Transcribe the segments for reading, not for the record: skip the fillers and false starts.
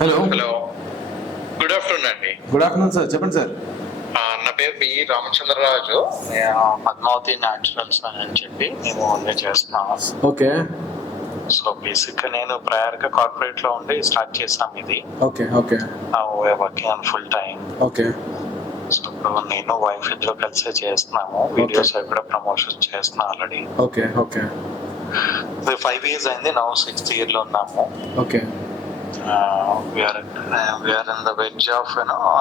Hello. Hello, good afternoon అండి. Good afternoon sir, చెప్పండి sir. నా పేరు బి రామచంద్రరాజు. పద్మావతి న్యాచురల్స్ అని చెప్పి మేము అన్నీ చేస్తున్నాము. ఓకే సో బేసిక్ గా నేను ప్రయర్ గా కార్పొరేట్ లో ఉండి స్టార్ట్ చేసాం ఇది. Okay okay working on full time. Okay so ఇప్పుడు నేను వైఫ్ ఇద్దరు కలిసి చేస్తున్నాము. వీడియోస్ అవి కూడా ప్రమోషన్ చేస్తున్నా ఆల్రెడీ. ఓకే ఓకే 5 years అయింది, నౌ 6th year లో ఉన్నాము. Okay we are in the verge of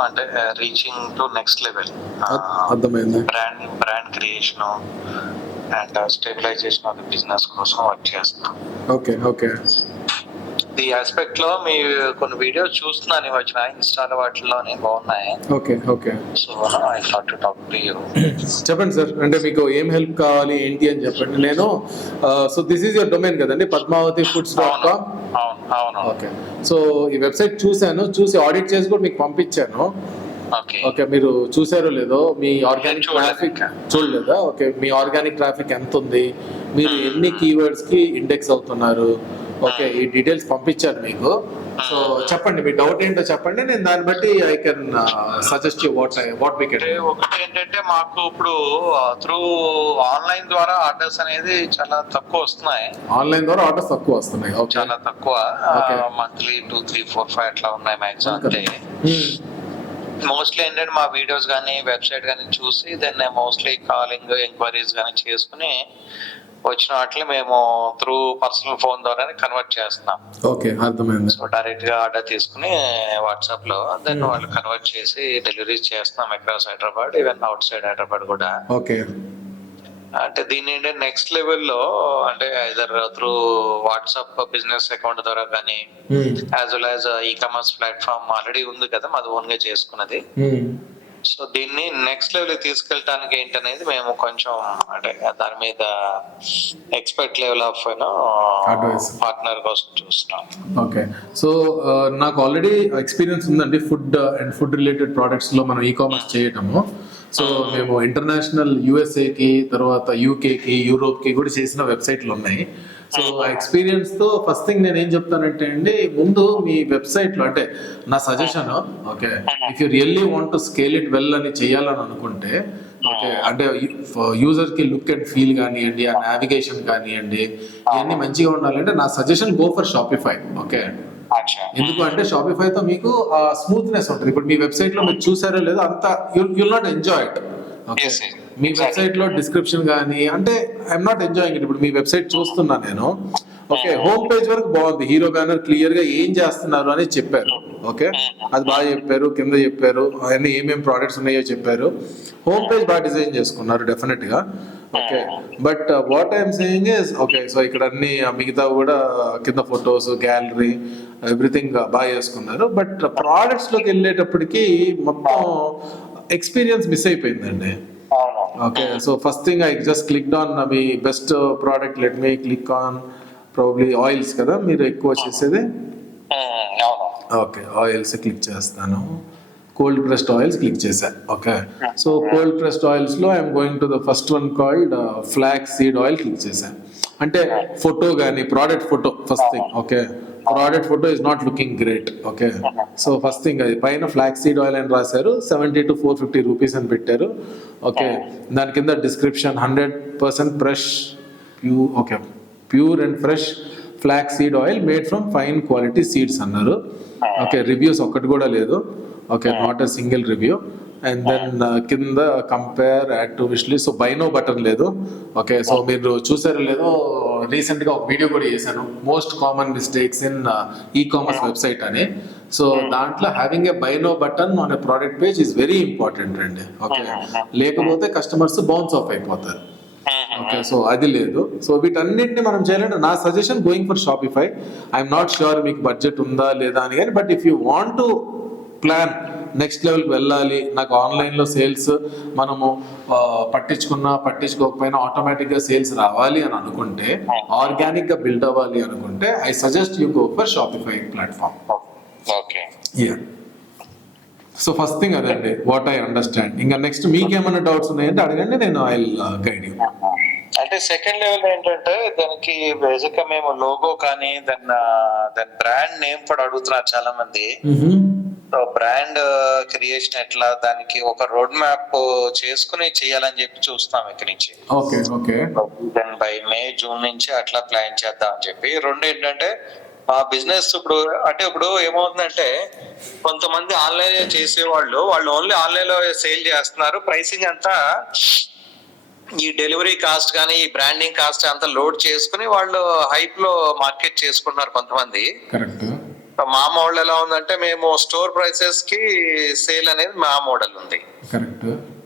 అంటే రీచింగ్ టు నెక్స్ట్ లెవెల్. అర్థమైంది. Brand creation and stabilisation of the business కోసం వర్క్ చేస్తున్నాం. ఓకే ఓకే ఈ ఆస్పెక్ట్ లో మీ కొన్ని వీడియోస్ చూస్తున్నాను ఈ మధ్యన ఇన్స్టాలో వాటిల్లోనే బాగున్నాయి. Okay okay so I thought to talk to you. చెప్పండి సార్, అంటే మీకు ఏం హెల్ప్ కావాలి ఏంటి అని చెప్పండి. నేను so this is your domain కదండి, padmavati.foods.com. అవును. ఓకే, సో ఈ వెబ్సైట్ చూసి ఆడిట్ చేసి కూడా మీకు పంపించాను. ఓకే, మీరు చూసారో లేదో, మీ ఆర్గానిక్ ట్రాఫిక్ చూడలేదా? ఓకే, మీ ఆర్గానిక్ ట్రాఫిక్ ఎంత ఉంది, మీరు ఎన్ని కీవర్డ్స్ కి ఇండెక్స్ అవుతున్నారు, ఓకే, ఈ డీటెయిల్స్ పంపించాను మీకు. సో చెప్పండి, మీ డౌట్ ఏంటో చెప్పండి, నేను దాన్ని బట్టి I can suggest you what we can. ఒకటి ఏంటంటే మాకు ఇప్పుడు త్రూ ఆన్లైన్ ద్వారా ఆర్డర్స్ అనేది చాలా తక్కువ వస్తున్నాయి. ఆన్లైన్ ద్వారా ఆర్డర్స్ తక్కువ వస్తున్నాయి, చాలా తక్కువ. మంత్లీ 2, 3, 4, 5 అట్లా ఉన్నాయి మ్యాక్సిమం. అంటే మోస్ట్లీ ఏంటంటే మా వీడియోస్ కానీ వెబ్సైట్ కానీ చూసి దెన్ మోస్ట్లీ కాలింగ్ ఎంక్వైరీస్ కానీ చేసుకుని వచ్చిన వాటిని మేము త్రూ పర్సనల్ ఫోన్ ద్వారానే కన్వర్ట్ చేస్తున్నాం. ఓకే, అర్థమైంది. సో డైరెక్ట్ గా ఆర్డర్ తీసుకుని వాట్సాప్ లో దెన్ వాళ్ళు కన్వర్ట్ చేసి డెలివరీ చేస్తున్నాం across Hyderabad, even out side Hyderabad కూడా. ఓకే, అంటే దీన్ని ఏంటంటే నెక్స్ట్ లెవెల్లో అంటే either through WhatsApp business account ద్వారా కానీ as well as e commerce platform already ఉంది కదా మాది ఓన్ గా చేసుకున్నది. సో దీన్ని నెక్స్ట్ లెవెల్ తీసుకెళ్ళడానికి ఏంటనేది మేము కొంచెం అంటే దాని మీద ఎక్స్పర్ట్ లెవెల్ ఆఫ్ పార్ట్నర్ కోసం చూస్తున్నాం. ఓకే, సో నాకు ఆల్రెడీ ఎక్స్పీరియన్స్ ఉందండి ఫుడ్ రిలేటెడ్ ప్రొడక్ట్స్ లో మనం ఈ కామర్స్ చేయటము. సో మేము ఇంటర్నేషనల్ యుఎస్ఏకి, తర్వాత యూకేకి, యూరోప్కి కూడా చేసిన వెబ్సైట్లు ఉన్నాయి. సో ఆ ఎక్స్పీరియన్స్ తో ఫస్ట్ థింగ్ నేను ఏం చెప్తానంటే అండి, ముందు మీ వెబ్సైట్ లో అంటే నా suggestion, okay, if you really want to scale it well అని చేయాలని అనుకుంటే, ఓకే, అంటే యూజర్ కి లుక్ అండ్ ఫీల్ కానివ్వండి, ఆ నావిగేషన్ కానివ్వండి, ఇవన్నీ మంచిగా ఉండాలంటే నా suggestion go for Shopify. Okay, ఎందుకు అంటే షాపిఫై తో మీకు స్మూత్నెస్ ఉంటుంది. ఇప్పుడు మీ వెబ్సైట్ లో మీరు చూసారో లేదో అంత you'll not enjoy it. Okay, me website లో డిస్క్రిప్షన్ కానీ అంటే ఐఎమ్ నాట్ ఎంజాయింగ్ ఇట్. ఇప్పుడు మీ వెబ్సైట్ చూస్తున్నా నేను, ఓకే, హోమ్ పేజ్ వరకు బాగుంది, హీరో బ్యానర్ క్లియర్ గా ఏం చేస్తున్నారు అని చెప్పారు. ఓకే, అది బాగా చెప్పారు, కింద చెప్పారు అవన్నీ ఏమేమి ప్రోడక్ట్స్ ఉన్నాయో చెప్పారు. హోమ్ పేజ్ బాగా డిజైన్ చేసుకున్నారు డెఫినెట్ గా. Okay, but what I'm saying is, okay, so ఇక్కడ అన్ని మిగతా కూడా కింద ఫొటోస్, గ్యాలరీ, ఎవ్రీథింగ్ బాగా చేసుకున్నారు. బట్ ప్రోడక్ట్స్ లోకి వెళ్ళేటప్పటికి మొత్తం ఎక్స్పీరియన్స్ మిస్ అయిపోయిందండి. Okay, so first thing I just clicked on మీ best product. Let me click on probably oils కదా మీరు ఎక్కువ చేసేది. ఓకే, ఆయిల్స్ క్లిక్ చేస్తాను. కోల్డ్ ప్రెస్డ్ ఆయిల్స్ క్లిక్ చేశాను. Okay, so cold pressed oils లో I'm going to the first one called flax seed oil click చేశాను. అంటే photo కానీ product photo first thing. Okay, product photo is not looking great. Okay, so first thing అది పైన flax seed oil అని రాశారు, 70 to 450 rupees అని పెట్టారు. Okay, దాని కింద description 100% fresh pure and fresh flax seed oil made from fine quality seeds అన్నారు. Okay, reviews ఒక్కటి కూడా లేదు. Okay, not a single review. And then కింద compare, add to wish list. So buy now button లేదు. Okay, so మీరు చూసారో లేదో recent గా ఒక వీడియో కూడా చేశాను, most common mistakes in e-commerce website అని. సో దాంట్లో having a buy now button on A product page is very important అండి. ఓకే, లేకపోతే కస్టమర్స్ బౌన్స్ ఆఫ్ అయిపోతారు. ఓకే, సో అది లేదు. సో వీటన్నిటిని మనం చేయాలంటే నా suggestion going for Shopify. I'm not sure మీకు బడ్జెట్ ఉందా లేదా అని, కానీ but if you want to plan next లెవెల్కి వెళ్ళాలి, నాకు ఆన్లైన్లో సేల్స్ మనము పట్టించుకోకపోయినా ఆటోమేటిక్గా సేల్స్ రావాలి అని అనుకుంటే, ఆర్గానిక్గా బిల్డ్ అవ్వాలి అనుకుంటే, I suggest you go for Shopify platform. Okay, so first thing అదండి వాట్ ఐ అండర్స్టాండ్. ఇంకా నెక్స్ట్ మీకేమైనా డౌట్స్ ఉన్నాయంటే అడగండి, నేను ఐ విల్ గైడ్ యూ. అంటే సెకండ్ లెవెల్ ఏంటంటే దానికి బేసిక్ గా మేము లోగో కానీ దాని బ్రాండ్ నేమ్ కూడా అడుగుతున్నారు చాలా మంది. బ్రాండ్ క్రియేషన్ ఎట్లా, దానికి ఒక రోడ్ మ్యాప్ చేసుకుని చేయాలని చెప్పి చూస్తున్నాం ఇక్కడి నుంచి. Okay okay. Then by May June నుంచి అట్లా ప్లాన్ చేద్దాం అని చెప్పి. రెండు ఏంటంటే ఆ బిజినెస్ ఇప్పుడు ఏమవుతుందంటే కొంతమంది ఆన్లైన్ చేసేవాళ్ళు ఓన్లీ ఆన్లైన్ లో సేల్ చేస్తున్నారు. ప్రైసింగ్ అంతా ఈ డెలివరీ కాస్ట్ కానీ ఈ బ్రాండింగ్ కాస్ట్ అంతా లోడ్ చేసుకుని వాళ్ళు హైప్ లో మార్కెట్ చేసుకుంటున్నారు కొంతమంది. కరెక్ట్. మా మోడల్ ఎలా ఉందంటే మేము స్టోర్ ప్రైసెస్ కి సేల్ అనేది మా మోడల్ ఉంది. కరెక్ట్.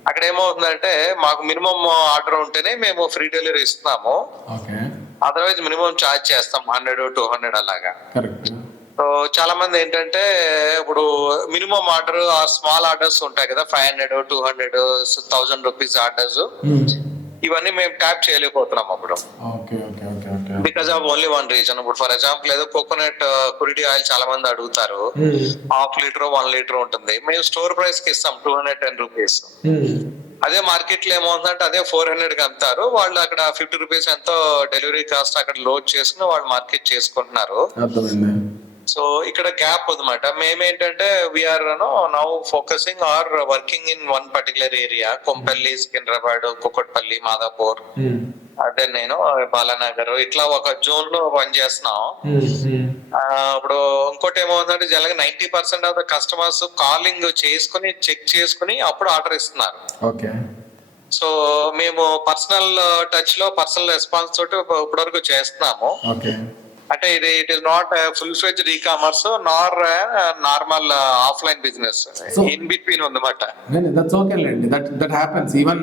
అక్కడ ఏమవుతుందంటే మాకు మినిమం ఆర్డర్ ఉంటేనే మేము ఫ్రీ డెలివరీ ఇస్తున్నాము. ఓకే. అదర్వైజ్ మినిమం ఛార్జ్ చేస్తాం 100-200 అలాగా. కరెక్ట్. సో చాలా మంది ఏంటంటే ఇప్పుడు మినిమం ఆర్డర్ స్మాల్ ఆర్డర్స్ ఉంటాయి కదా, 500-200 1000 రూపీస్ ఆర్డర్స్, ఇవన్నీ మేము ట్యాప్ చేయలేకపోతున్నాం అప్పుడు. Because of only one reason. ఇప్పుడు ఫర్ ఎగ్జాంపుల్ ఏదో కోకోనట్ కురిడి ఆయిల్ చాలా మంది అడుగుతారు, 1/2 లీటర్ 1 లీటర్ ఉంటుంది, మేము స్టోర్ ప్రైస్ కి ఇస్తాం 210 రూపీస్. అదే మార్కెట్ లో ఏమవుతుందంటే అదే 400 కి అమ్ముతారు వాళ్ళు, అక్కడ 50 రూపీస్ ఎంతో డెలివరీ కాస్ట్ అక్కడ లోడ్ చేసుకుని వాళ్ళు మార్కెట్ చేసుకుంటున్నారు. సో ఇక్కడ గ్యాప్ ఉందన్నమాట. మేమేంటంటే we are now focusing or working in one particular area, Kompally, Secunderabad, Kukatpally, Madhapur, అదే నేను బాలానగర్, ఇట్లా ఒక జోన్ లో పనిచేస్తున్నాం. ఇప్పుడు ఇంకోటి ఏమవుతుందంటే జనరల్గా 90% ఆఫ్ ద కస్టమర్స్ కాలింగ్ చేసుకుని చెక్ చేసుకుని అప్పుడు ఆర్డర్ ఇస్తున్నారు. సో మేము పర్సనల్ టచ్ లో పర్సనల్ రెస్పాన్స్ తోటి ఇప్పటివరకు చేస్తున్నాము. అంటే it is not full fledged e-commerce nor normal offline business, in between ఉందన్నమాట. దట్స్ ఓకే లేండి. That happens. Even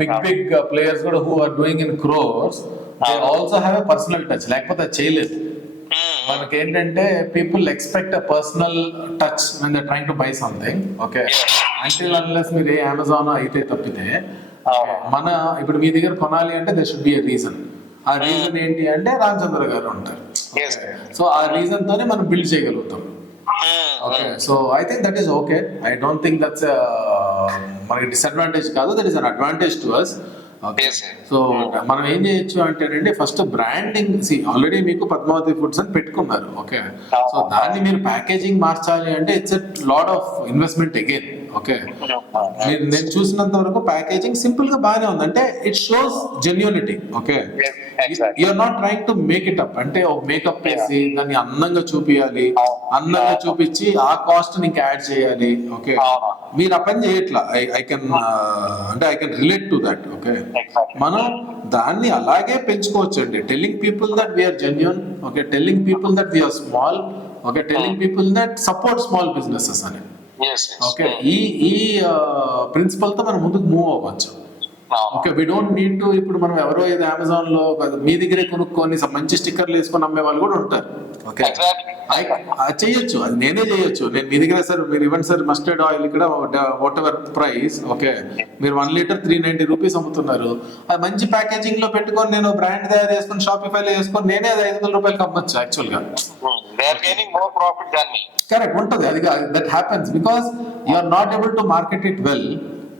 big players కూడా who are doing in crores they also have a personal touch, లేకపోతే అది చేయలేదు. మనకి ఏంటంటే people expect a personal touch when they trying to buy something. Okay. Until unless మీరు ఏ Amazon అయితే తప్పితే మన ఇప్పుడు మీ దగ్గర కొనాలి అంటే they should be a reason. ఆ రీజన్ ఏంటి అంటే రామచంద్ర గారు ఉంటారు. సో ఆ రీజన్ తోనే మనం బిల్డ్ చేయగలుగుతాం. Okay. So I think that is okay. I don't think that's మనకి డిసడ్వాంటేజ్ కాదు, that is an advantage to us. Okay. So మనం ఏం చేయొచ్చు అంటేనండి, ఫస్ట్ బ్రాండింగ్ ఆల్రెడీ మీకు పద్మావతి ఫుడ్స్ అని పెట్టుకున్నారు. ఓకే. సో దాన్ని మీరు ప్యాకేజింగ్ మార్చాలి అంటే it's a lot of investment again. Okay. నేను చూసినంత వరకు ప్యాకేజింగ్ సింపుల్ గా బాగానే ఉంది. అంటే it shows genuinity. Okay. You're not trying to make it up. అంటే ఒక మేకప్ వేసి దాన్ని అందంగా చూపించాలి, అందంగా చూపించి ఆ కాస్ట్ ఇంకా యాడ్ చేయాలి. ఓకే. మీరు ఆ పని చేయట్లా. I can relate to that. Okay. మనం దాన్ని అలాగే పెంచుకోవచ్చు అండి. Telling people that we are genuine. Okay. Telling people that we are small. Okay. Telling people that support small businesses అని. ఓకే. ఈ ప్రిన్సిపల్ తో మనం ముందుకు మూవ్ అవ్వచ్చు. Okay. We don't need to ఇప్పుడు మనం ఎవరో ఏదో అమెజాన్ లో మీ దగ్గరే కొనుక్కొని మంచి స్టిక్కర్లు వేసుకొని అమ్మే వాళ్ళు కూడా ఉంటారు. ఓకే. చెయ్యొచ్చు, అది నేనే చేయొచ్చు. నేను మీ దగ్గర సార్ మీరు ఇవ్వండి సార్ మస్టర్డ్ ఆయిల్ ఇక్కడ వాట్ ఎవర్ ప్రైస్. ఓకే. మీరు 1 లీటర్ 390 రూపీస్ అమ్ముతున్నారు. అది మంచి ప్యాకేజింగ్ లో పెట్టుకొని నేను బ్రాండ్ తయారు చేసుకొని షాపిఫైలో వేసుకొని నేనే అది 500 రూపాయలకి అమ్మొచ్చు యాక్చువల్ గా. కరెక్ట్ ఉంటుంది. అది that happens because you are not able to market it well,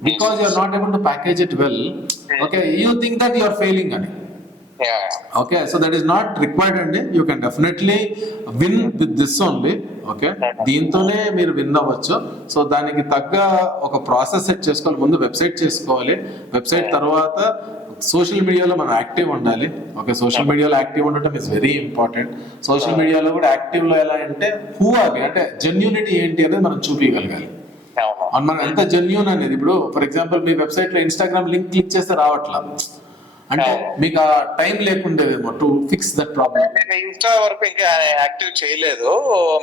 because you are not able to package it well. Okay. You think that you are failing ani. Okay. So that is not required and you can definitely win with this only. Okay. దీంతోనే మీరు win అవ్వచ్చు. So దానికి తగ్గ ఒక process set చేసుకోవాలి. ముందు website చేసుకోవాలి. Website తర్వాత సోషల్ మీడియాలో మనం యాక్టివ్ ఉండాలి. ఓకే. సోషల్ మీడియాలో యాక్టివ్ ఉండటం ఇస్ వెరీ ఇంపార్టెంట్. సోషల్ మీడియాలో కూడా యాక్టివ్ లో ఎలా అంటే హూ ఆర్ అంటే జెన్యూనిటీ ఏంటి అనేది మనం చూపించగలగాలి. మనం ఎంత జెన్యూన్ అనేది. ఇప్పుడు ఫర్ ఎగ్జాంపుల్ మీ వెబ్సైట్ లో ఇన్స్టాగ్రామ్ లింక్ క్లిక్ చేస్తే రావట్లా అంటే మీకు ఆ టైం లేకుండేదేమో to fix that problem. Insta వరకు ఇంకా యాక్టివ్ చేయలేదు.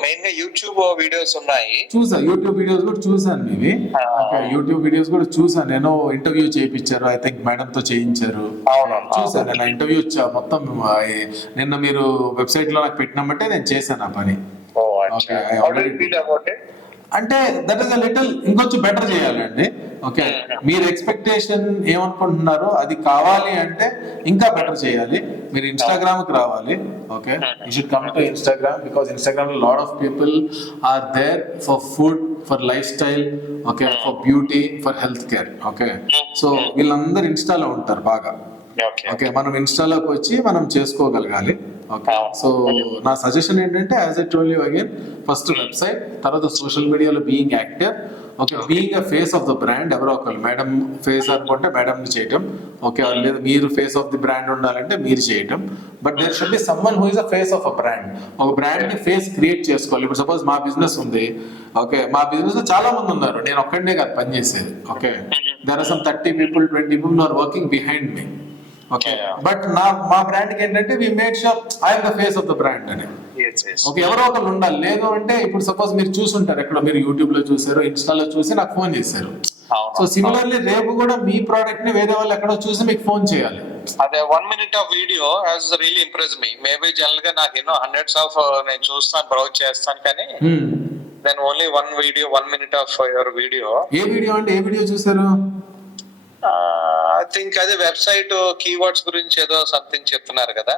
మెయిన్ గా యూట్యూబ్ వీడియోస్ ఉన్నాయి. చూసా యూట్యూబ్ వీడియోస్ కూడా చూసాను మీవి. యూట్యూబ్ వీడియోస్ కూడా చూసాను. నేను ఇంటర్వ్యూ చేయించారు, ఐ థింక్ మేడం తో చేయించారు. చూసాను నేను ఇంటర్వ్యూ మొత్తం. నిన్న మీరు వెబ్సైట్ లో నాకు పెట్టినామంటే నేను చేశాను ఆ పని. అంటే దట్ ఈస్ అ లిటిల్ ఇంకొంచెం బెటర్ చేయాలండి. ఓకే. మీరు ఎక్స్పెక్టేషన్ ఏమనుకుంటున్నారో అది కావాలి అంటే ఇంకా బెటర్ చేయాలి. మీరు ఇన్స్టాగ్రామ్ కి రావాలి. Okay. You should come to Instagram because Instagram లో lot of people are there for food, for lifestyle, okay, for beauty, for health care. Okay. So వీళ్ళందరూ ఇన్స్టాలో ఉంటారు బాగా. ఓకే ఓకే, మనం ఇన్స్టాలోకి వచ్చి మనం చేసుకోగలగాలి. ఓకే, సో నా సజెషన్ ఏంటంటే as I told you again, first website, తర్వాత సోషల్ మీడియాలో being active. Okay, being a face of the brand. ఎవరో ఒకరు మేడం ఫేస్ అనుకుంటే మేడంని చేయటం. ఓకే, లేదు మీరు ఫేస్ ఆఫ్ ది బ్రాండ్ ఉండాలంటే మీరు చేయటం. But there should be someone who is a face of a brand. ఒక బ్రాండ్ కి ఫేస్ క్రియేట్ చేసుకోవాలి. ఇప్పుడు సపోజ్ మా బిజినెస్ ఉంది. ఓకే, మా బిజినెస్ లో చాలా మంది ఉన్నారు, నేను ఒక్కడే కాదు పనిచేసేది. Okay, there are some 30 people 20 people are working behind me. Okay, but మా బ్రాండ్ కి ఏంటంటే we made sure I'm the face of the brand అని. ఓకే, ఎవరో ఒకరు ఉండాలి. లేదు అంటే ఇప్పుడు సపోజ్ మీరు చూసుంటారు, ఎక్కడ మీరు యూట్యూబ్ లో చూసారు, ఇన్స్టాలో చూసి నాకు ఫోన్ చేశారు. సో సిమిలర్లీ రేపు కూడా మీ ప్రోడక్ట్ ని వేరే వాళ్ళు ఎక్కడో చూసి మీకు ఫోన్ చేయాలి. అదే 1 minute of video has really impress me. Maybe general గా నాకు ఎన్నో హండ్రెడ్స్ ఆఫ్ నేను చూస్తాను, బ్రౌజ్ చేస్తాను, కానీ then only 1 minute of your video. ఏ వీడియో అంటే ఏ వీడియో చూసారు? ఐ థింక్ అదే వెబ్సైట్ కీవర్డ్స్ గురించి ఏదో సంథింగ్ చెప్తున్నారు కదా.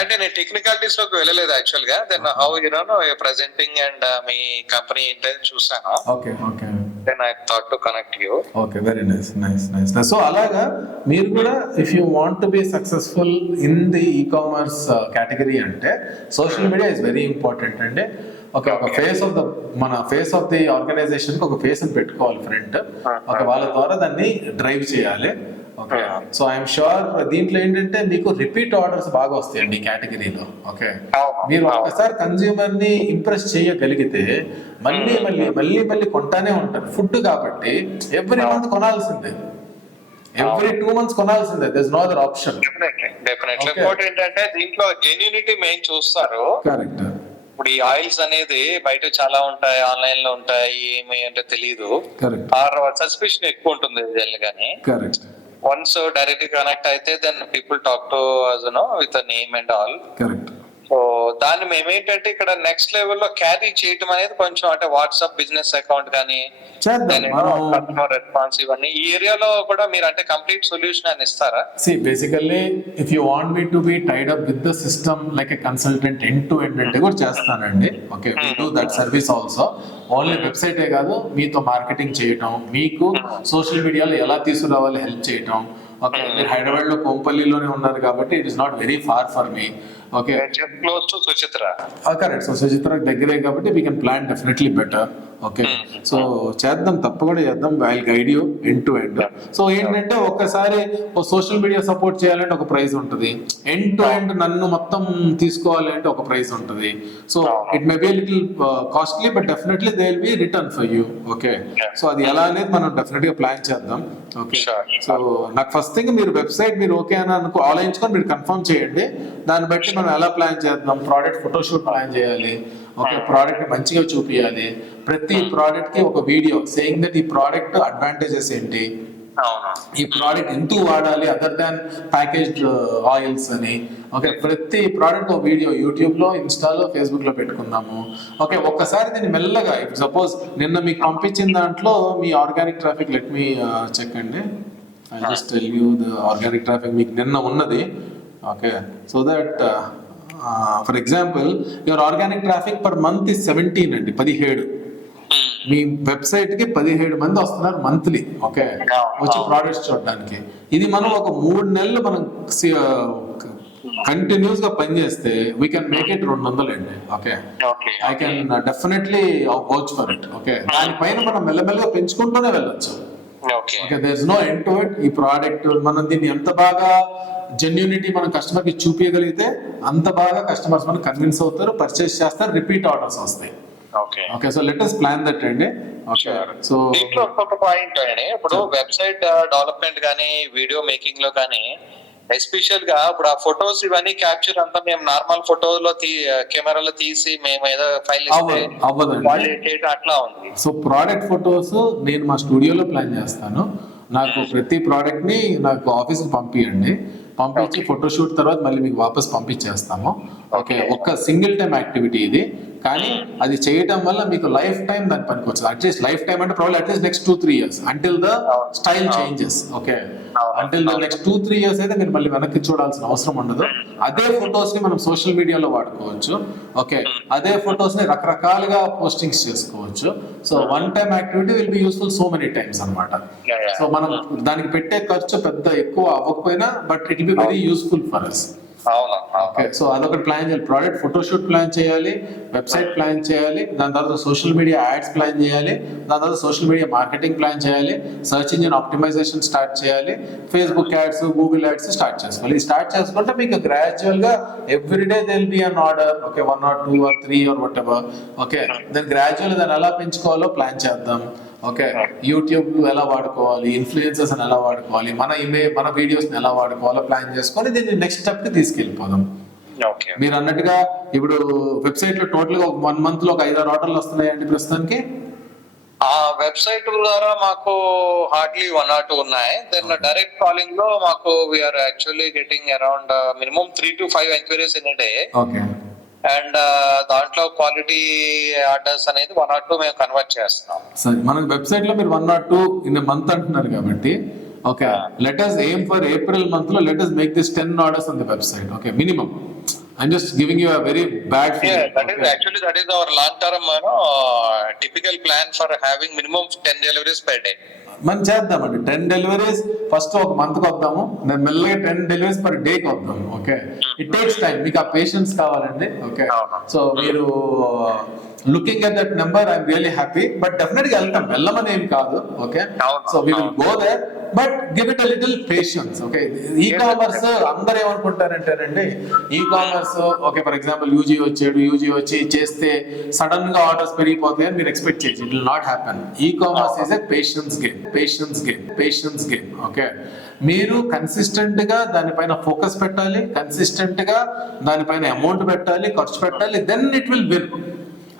అంటే నేను టెక్నికాలిటీస్ లోకి వెళ్ళలేదు యాక్చువల్ గా. దెన్ హౌ ప్రెజెంటింగ్ అండ్ మీ కంపెనీ ఏంటని చూసాను. Okay okay, then I thought to connect you. Okay, very nice. So అలాగా మీరు కూడా if you want to be successful in the e-commerce category అంటే social media is very important అండి. ఒక face of the మన face of the organisation కి ఒక face ని పెట్టుకోవాలి ఫ్రంట్. ఓకే, వాళ్ళ ద్వారా దాన్ని డ్రైవ్ చేయాలి. ఓకే, సో ఐఎమ్ షూర్ దీంట్లో ఏంటంటే మీకు రిపీట్ ఆర్డర్స్ బాగా వస్తాయండి ఈ కేటగిరీలో. ఓకే, మీరు ఒక్కసారి కన్స్యూమర్ ని ఇంప్రెస్ చేయగలిగితే మళ్ళీ మళ్ళీ మళ్ళీ మళ్ళీ కొంటానే ఉంటారు. ఫుడ్ కాబట్టి ఎవ్రీ మంత్ కొనాల్సిందే, ఎవ్రీ 2 months కొనాల్సిందే. There is no other option. Definitely ఇంకోటి ఏంటంటే దీంట్లో జెన్యూనిటీ మెయిన్ చూస్తారు. కరెక్ట్. ఇప్పుడు ఈ ఆయిల్స్ అనేది బయట చాలా ఉంటాయి, ఆన్లైన్ లో ఉంటాయి, ఏమి అంటే తెలియదు. కరెక్ట్. సస్పిషన్ ఎక్కువ ఉంటుంది కానీ. కరెక్ట్. వన్స్ డైరెక్ట్లీ కనెక్ట్ అయితే then people talk to us with name and all. Correct. So దాన్ని మేమేంటంటే ఇక్కడ నెక్స్ట్ లెవెల్ లో క్యారీ చేయటం అనేది కొంచెం అంటే వాట్సాప్ బిజినెస్ అకౌంట్ కానీ కస్టమర్ రెస్పాన్స్ ఇవన్నీ ఈ ఏరియాలో కూడా మీరు అంటే కంప్లీట్ సొల్యూషన్ అని ఇస్తారా? See, basically, if you want me to be tied up with the system like a consultant end to end అంటే కూడా చేస్తానండి. Okay, we do that service also. Only వెబ్సైటే కాదు, మీతో మార్కెటింగ్ చేయటం, మీకు సోషల్ మీడియాలో ఎలా తీసుకురావాలి హెల్ప్ చేయటం. ఓకే, మీరు హైదరాబాద్ లో కోంపల్లిలోనే ఉన్నారు కాబట్టి it is not very far for me. Okay, close to Suchitra. Correct. So Suchitra దగ్గరే కాబట్టి we can plan definitely better. Okay, so చేద్దాం, తప్పకుండా చేద్దాం. I will guide you end to end. So ఏంటంటే ఒక్కసారి సోషల్ మీడియా సపోర్ట్ చేయాలంటే ఒక ప్రైస్ ఉంటుంది, ఎండ్ టు ఎండ్ నన్ను మొత్తం తీసుకోవాలి అంటే ఒక ప్రైస్ ఉంటుంది. So it may be little costly but definitely they will B return for you. Okay, so అది ఎలా అనేది మనం డెఫినెట్ గా ప్లాన్ చేద్దాం. ఓకే, సో నాకు ఫస్ట్ థింగ్ మీరు వెబ్సైట్ మీరు ఓకే అని ఆలోచించుకొని మీరు కన్ఫర్మ్ చేయండి. దాన్ని బట్టి మనం ఎలా ప్లాన్ చేద్దాం. ప్రోడక్ట్ ఫోటోషూట్ ప్లాన్ చేయాలి. ఓకే, ప్రోడక్ట్ మంచిగా చూపించాలి. ప్రతి ప్రోడక్ట్ కి ఒక వీడియో సేయింగ్ దట్ ఈ ప్రోడక్ట్ అడ్వాంటేజెస్ ఏంటి, ఈ ప్రోడక్ట్ ఎందుకు వాడాలి అదర్ దాన్ ప్యాకేజ్డ్ ఆయిల్స్ అని. ఓకే, ప్రతి ప్రోడక్ట్ ఒక వీడియో యూట్యూబ్ లో, ఇన్స్టాలో, ఫేస్బుక్ లో పెట్టుకుందాము. ఓకే, ఒక్కసారి దీన్ని మెల్లగా సపోజ్ నిన్న మీకు పంపించిన దాంట్లో మీ organic traffic let me check అండి. I just tell you the organic traffic మీకు నిన్న ఉన్నది. Okay, so that for example your organic traffic per month is 17 అండి, 17. మీ వెబ్సైట్ కి 17 మంది వస్తున్నారు మంత్లీ. ఓకే, వచ్చి ప్రోడక్ట్స్ చూడడానికి. ఇది మనం ఒక 3 నెలలు మనం కంటిన్యూస్ గా పనిచేస్తే వీ కెన్ మేక్ ఇట్ 200 అండి. Okay, I can definitely watch for it. Okay, దానిపైన మనం మెల్లమెల్లగా పెంచుకుంటూనే వెళ్ళొచ్చు. Okay, there is no end to it. ఈ ప్రోడక్ట్ మనం దీన్ని ఎంత బాగా జెన్యూనిటీ మనం కస్టమర్ కి చూపించగలిగితే అంత బాగా కస్టమర్స్ మనకు కన్విన్స్ అవుతారు, పర్చేస్ చేస్తారు, రిపీట్ ఆర్డర్స్ వస్తాయి. Okay, so let us plan that అండి. ఓకే, సో దీంట్లో ఒక పాయింట్ అండి, ఇప్పుడు వెబ్సైట్ డెవలప్మెంట్ కానీ వీడియో మేకింగ్ లో కానీ ఎస్పెషల్ గా ఇప్పుడు ఆ ఫొటోస్ ఇవన్నీ క్యాప్చర్ అంతా మేము నార్మల్ ఫోటోలో కెమెరాలో తీసి మేము ఏదో ఫైల్ అవ్వదండి అట్లా ఉంది. సో ప్రోడక్ట్ ఫొటోస్ నేను మా స్టూడియోలో ప్లాన్ చేస్తాను. నాకు ప్రతి ప్రోడక్ట్ ని నాకు ఆఫీస్ కి పంపించండి, పంపించి ఫోటోషూట్ తర్వాత మళ్ళీ మీకు వాపస్ పంపించేస్తాము. ఓకే, ఒక సింగిల్ టైం యాక్టివిటీ ఇది. కానీ అది చేయటం వల్ల మీకు లైఫ్ టైం దాని పనికి వచ్చేది. అట్లీస్ట్ లైఫ్ టైం అంటే problem at least next 2-3 years until the style changes. Okay, until the next 2-3 years అయితే మీరు మళ్ళీ వెనక్కి చూడాల్సిన అవసరం ఉండదు. అదే ఫొటోస్ ని మనం సోషల్ మీడియాలో వాడుకోవచ్చు. ఓకే, అదే ఫొటోస్ ని రకరకాలుగా పోస్టింగ్స్ చేసుకోవచ్చు. So one time activity will be useful so many times అన్నమాట. సో మనం దానికి పెట్టే ఖర్చు పెద్ద ఎక్కువ అవ్వకపోయినా but it be very useful for us. Okay, so అదొకటి ప్లాన్ చేయాలి. ప్రోడక్ట్ ఫోటోషూట్ ప్లాన్ చేయాలి, వెబ్సైట్ ప్లాన్ చేయాలి, దాని తర్వాత సోషల్ మీడియా యాడ్స్ ప్లాన్ చేయాలి, దాని తర్వాత సోషల్ మీడియా మార్కెటింగ్ ప్లాన్ చేయాలి, సర్చ్ ఇంజిన్ ఆప్టిమైజేషన్ స్టార్ట్ చేయాలి, Facebook ads, Google ads start చేసుకోవాలి. ఇది స్టార్ట్ చేసుకుంటే మీకు గ్రాడ్యువల్ గా everyday they will be an order. Okay, 1 or 2 or 3 or whatever. Okay, then gradual దాన్ని ఎలా పెంచుకోవాలో ప్లాన్ చేద్దాం. ఓకే, యూట్యూబ్ ఎలా వాడుకోవాలి, ఇన్ఫ్లుయెన్సర్స్ ఎలా వాడుకోవాలి, మన వీడియోస్ ఎలా వాడుకోవాలో ప్లాన్ చేసుకొని దీన్ని నెక్స్ట్ స్టెప్ కి తీసుకెళ్ళిపోదాం. మీరు అన్నట్టుగా ఇప్పుడు వెబ్సైట్ లో టోటల్ గా 1 month లో ఒక 5-6 ఆర్డర్లు వస్తున్నాయండి ప్రస్తుతానికి. ఆ వెబ్సైట్ ద్వారా మాకు హార్డ్లీ 1 or 2 ఉన్నాయి. దెన్ డైరెక్ట్ కాలింగ్ లో మాకు we are actually getting around minimum 3 to 5 enquiries in day. Okay, and దాంట్లో క్వాలిటీ ఆర్డర్స్ అనేది 1 or 2 మేము కన్వర్ట్ చేస్తున్నాం. సరే, మనకు వెబ్సైట్ లో మీరు 1 or 2 ఇన్ మంత్ అంటున్నారు కాబట్టి okay, let us aim for April month లో let us make this 10 orders on the website. Okay, minimum. I'm just giving you a very bad feeling. That is our long term typical plan for having minimum 10 deliveries per day. మనం చేద్దామండి 10 deliveries first ఒక month కి వద్దాము, నేను మెల్లగా 10 deliveries per day కి వద్దాము. Okay, it takes time, మీకు ఆ పేషెన్స్ కావాలండి. ఓకే, సో మీరు looking at that number I'm really happy, but definite గా వెళ్ళమని ఏం కాదు. Okay, so we will go there, but give it a little patience. Okay, e-commerce అందరు ఏమనుకుంటారంటేనండి, e-commerce okay for example యూజీ వచ్చి చేస్తే సడన్ గా ఆర్డర్స్ పెరిగిపోతాయి అని మీరు ఎక్స్పెక్ట్ చేయొచ్చు. It will not happen. E commerce is a patience game. Okay, మీరు కన్సిస్టెంట్ గా దానిపైన ఫోకస్ పెట్టాలి, కన్సిస్టెంట్ గా దానిపైన అమౌంట్ పెట్టాలి, ఖర్చు పెట్టాలి, దెన్ ఇట్ విల్ విన్.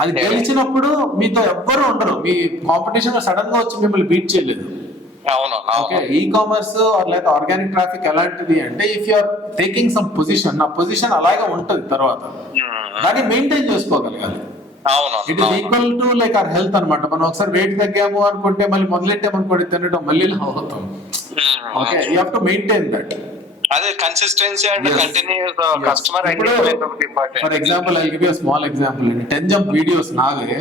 అది గెలిచినప్పుడు మీతో ఎవ్వరు ఉండరు, మీ కాంపిటీషన్ సడన్ గా వచ్చి మిమ్మల్ని బీట్ చేయలేదు. ఓకే, ఈ కామర్స్ లేక ఆర్గానిక్ ట్రాఫిక్ ఎలాంటిది అంటే if you are taking some position, ఆ పొజిషన్ అలాగే ఉంటది, తర్వాత దాన్ని మెయింటైన్ చేసుకోగలగాలి. It is equal to like our health అన్నమాట. మనం ఒకసారి వెయిట్ తగ్గాము అనుకుంటే మళ్ళీ మొదలెట్టామనుకోండి తినడం మళ్ళీ అవుతాం. Okay, you have to maintain that. అదే consistency and continuous customer engagement important. For example I give you small example అండి. 10 Jump వీడియోస్ నాగే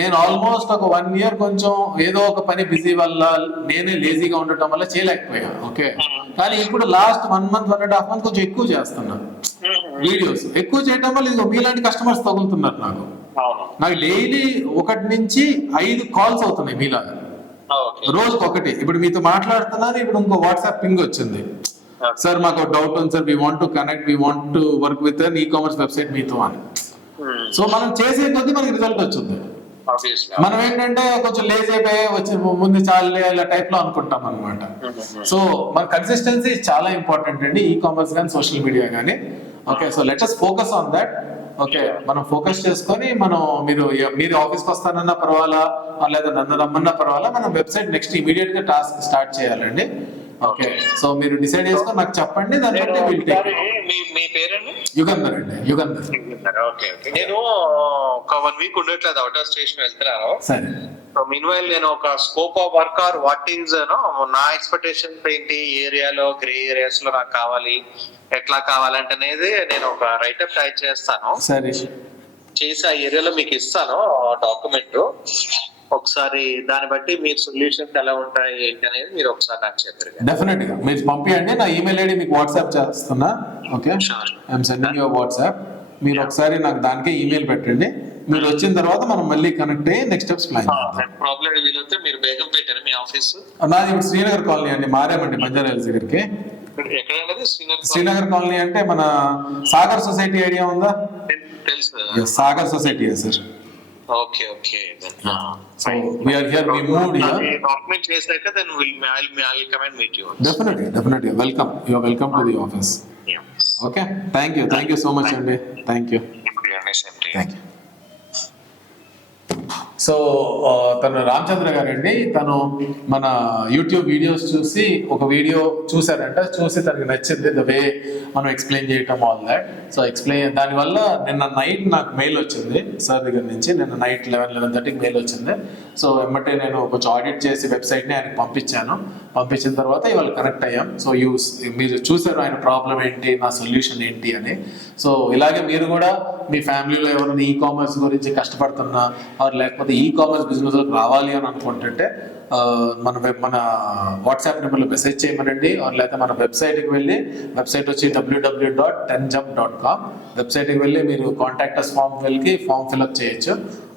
నేను ఆల్మోస్ట్ ఒక 1 year కొంచెం ఏదో ఒక పని బిజీ వల్ల నేనే లేజీగా ఉండటం వల్ల చేయలేకపోయా. ఓకే, కానీ ఇప్పుడు లాస్ట్ 1 month 1.5 month కొంచెం ఎక్కువ చేస్తున్నా వీడియోస్. ఎక్కువ చేయడం వల్ల ఇదిగో మీలాంటి కస్టమర్స్ తగులుతున్నారు నాకు. నాకు డైలీ 1 నుంచి 5 కాల్స్ అవుతున్నాయి మీలాగా, రోజుకి ఒకటి. ఇప్పుడు మీతో మాట్లాడుతున్నాను, ఇప్పుడు ఇంకో వాట్సాప్ పింగ్ వచ్చింది, సార్ మాకు డౌట్ ఉంది sir, we want to connect, we want to work with an e-commerce website మీతో అని. సో మనం చేసే కొద్దీ మనకి రిజల్ట్ వచ్చింది. మనం ఏంటంటే కొంచెం లేజ్ అయిపోయి వచ్చి ముందు చాలే అలా టైప్ లో అనుకుంటాం అనమాట. సో మన కన్సిస్టెన్సీ చాలా ఇంపార్టెంట్ అండి, ఈ-కామర్స్ కానీ సోషల్ మీడియా కానీ. Okay, so let us focus on that. Okay, మనం ఫోకస్ చేసుకొని మీరు ఆఫీస్కి వస్తానన్నా పర్వాలా, లేదా నన్ను రమ్మన్నా పర్వాలా, మనం వెబ్సైట్ నెక్స్ట్ ఇమీడియట్ గా టాస్క్ స్టార్ట్ చేయాలండి. ఓకే, సో మీరు డిసైడ్ చేసుకొని నాకు చెప్పండి, దాన్ని బట్టి విల్ టేక్. మీ పేరండి? యుగంధర్ అండి, యుగంధర్. ఓకే, నేను ఒక 1 week ఉండట్లేదు, అవుట్ ఆఫ్ స్టేషన్ వెళ్తున్నాను. సరే, సో మీన్వైల్ నేను ఒక scope of work or what is నా ఎక్స్పెక్టేషన్స్ ఏంటి, ఏరియాలో గ్రే ఏరియాస్ లో నాకు కావాలి, ఎట్లా కావాలంటే అనేది నేను ఒక రైటప్ టైప్ చేస్తాను. సరే, చేసి ఆ ఏరియాలో మీకు ఇస్తాను డాక్యుమెంట్. ఒకసారి దాన్ని బట్టి మీ సొల్యూషన్స్ ఎలా ఉంటాయి ఏంటి అనేది మీరు ఒకసారి నాకు చెప్పారు. డెఫినెట్ గా మీరు పంపించండి, నా ఈమెయిల్ ఐడి మీకు వాట్సాప్ చేస్తున్నా. Okay, I'm sending your WhatsApp. మీరు ఒకసారి నాకు దానికే ఈమెయిల్ పెట్టండి. మీరు వచ్చిన తర్వాత మనం మళ్ళీ కనెక్ట్ అయ్యి నెక్స్ట్ స్టెప్స్ ప్లాన్ చేద్దాం. ప్రాబ్లం వీలైతే మీరు బేగం పెట్టారు మీ ఆఫీస్? నాది ఇప్పుడు శ్రీనగర్ కాలనీ అండి, మారేమండి బంజారా హిల్స్ దగ్గరికి. శ్రీనగర్ కాలనీ అంటే మన సాగర్ సొసైటీ ఐడియా ఉందా? తెలుసు, Sagar society sir. Okay. Then, so we are here. We moved here. Document చేసాక then I'll come and meet you. Definitely. Welcome. You are welcome to the office. Yeah. Okay. Thank you so much, Andy. Thank you. Thank you. So తను రామచంద్ర గారండి, తను మన YouTube videos చూసి ఒక video చూసారంట, చూసి తనకి నచ్చింది ద వే మనం ఎక్స్ప్లెయిన్ చేయటం ఆల్ దాట్. సో ఎక్స్ప్లెయిన్ దానివల్ల నిన్న నైట్ నాకు మెయిల్ వచ్చింది సార్ దగ్గర నుంచి, నిన్న నైట్ 11:30కి మెయిల్ వచ్చింది. సో వెంబటే నేను కొంచెం ఆడిట్ చేసి వెబ్సైట్ని ఆయనకి పంపించాను. పంపించిన తర్వాత ఇవాళ కనెక్ట్ అయ్యాం. సో మీరు చూసారు ఆయన ప్రాబ్లం ఏంటి, నా సొల్యూషన్ ఏంటి అని. సో ఇలాగే మీరు కూడా మీ ఫ్యామిలీలో ఎవరైనా ఈ కామర్స్ గురించి కష్టపడుతున్నా ఆర్ లేకపోతే ఈ కామర్స్ బిజినెస్లోకి రావాలి అని అనుకుంటుంటే మన వాట్సాప్ నెంబర్లో మెసేజ్ చేయమనండి. లేకపోతే మన వెబ్సైట్కి వెళ్ళి, వెబ్సైట్ వచ్చి www.10jump.com. వెబ్సైట్కి వెళ్ళి మీరు contact us form form fill up చేయొచ్చు.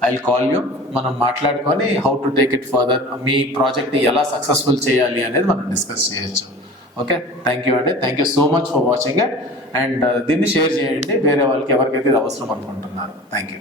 I will call you. మనం మాట్లాడుకొని how to take it further, మీ ప్రాజెక్ట్ ఎలా సక్సెస్ఫుల్ చేయాలి అనేది మనం డిస్కస్ చేయొచ్చు. ఓకే, థ్యాంక్ యూ అండి. Thank you so much for watching it. And దీన్ని షేర్ చేయండి వేరే వాళ్ళకి ఎవరికైతే ఇది అవసరం అనుకుంటున్నారు. Thank you.